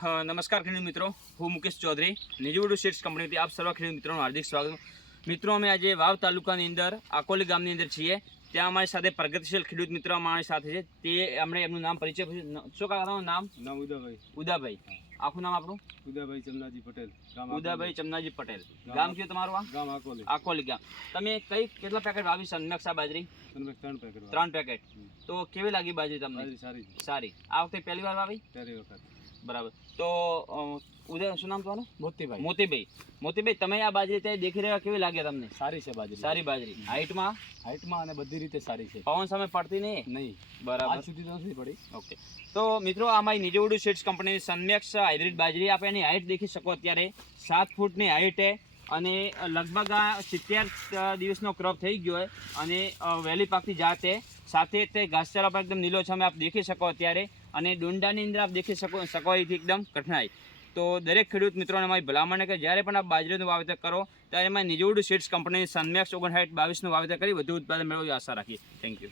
નમસ્કાર ખેડૂત મિત્રો, હું મુકેશ ચૌધરી, નિજવડુ સીડ્સ કંપનીથી આપ સર્વ ખેડૂત મિત્રોનું હાર્દિક સ્વાગત. મિત્રો, અમે આજે વાવ તાલુકાની અંદર આકોલી ગામની અંદર છીએ. ત્યાં અમારી સાથે પ્રગતિશીલ ખેડૂત મિત્રો અમારી સાથે છે. તે અમને એમનું નામ પરિચય શું કાકાનું નામ? ઉદાભાઈ. આખું નામ આપણું? ઉદાભાઈ ચમનાજી પટેલ. ઉદાભાઈ ચમનાજી પટેલ. ગામ કયું તમારું? આ ગામ આકોલી. આકોલી ગામ. તમે કેટલા પેકેટ વાવી સન્મેક્ષા બાજરી? 3 પેકેટ. તો કેવી લાગી બાજરી તમને? સારી. આ વખતે પહેલી વાર વાવી? પહેલી વખત. બરાબર. તો ઉદય, શું નામ તમારું? મોતીભાઈ. મોતીભાઈ, તમે આ બાજરી ત્યાં દેખી રહ્યા, કેવી લાગે તમને? સારી છે બાજરી. સારી બાજરી. હાઈટમાં અને બધી રીતે સારી છે. પવન સામે પડતી નહીં? બરાબર. આજ સુધી તો નથી પડી. ઓકે. તો મિત્રો, આમાં નિજવડુ સીડ્સ કંપનીની સન્મેક્ષ હાઇબ્રિડ બાજરી, આપણે એની હાઈટ દેખી શકો અત્યારે 7 ફૂટની હાઈટ છે અને લગભગ આ 70 દિવસનો ક્રોપ થઈ ગયો હોય અને વહેલી પાકતી જાતે સાથે તે ઘાસચારા પર એકદમ નીલોછમ આપ દેખી શકો અત્યારે, અને ડુંડાની અંદર આપ દેખી શકો અહીંથી એકદમ કઠણાઈ. તો દરેક ખેડૂત મિત્રોને મારી ભલામણ કે જ્યારે પણ આપ બાજરીનું વાવેતર કરો ત્યારે એમાં નિજવડુ સીડ્સ કંપનીની સન્મેક્ષ 5922નું વાવેતર કરી વધુ ઉત્પાદન મેળવવાની આશા રાખીએ. Thank you.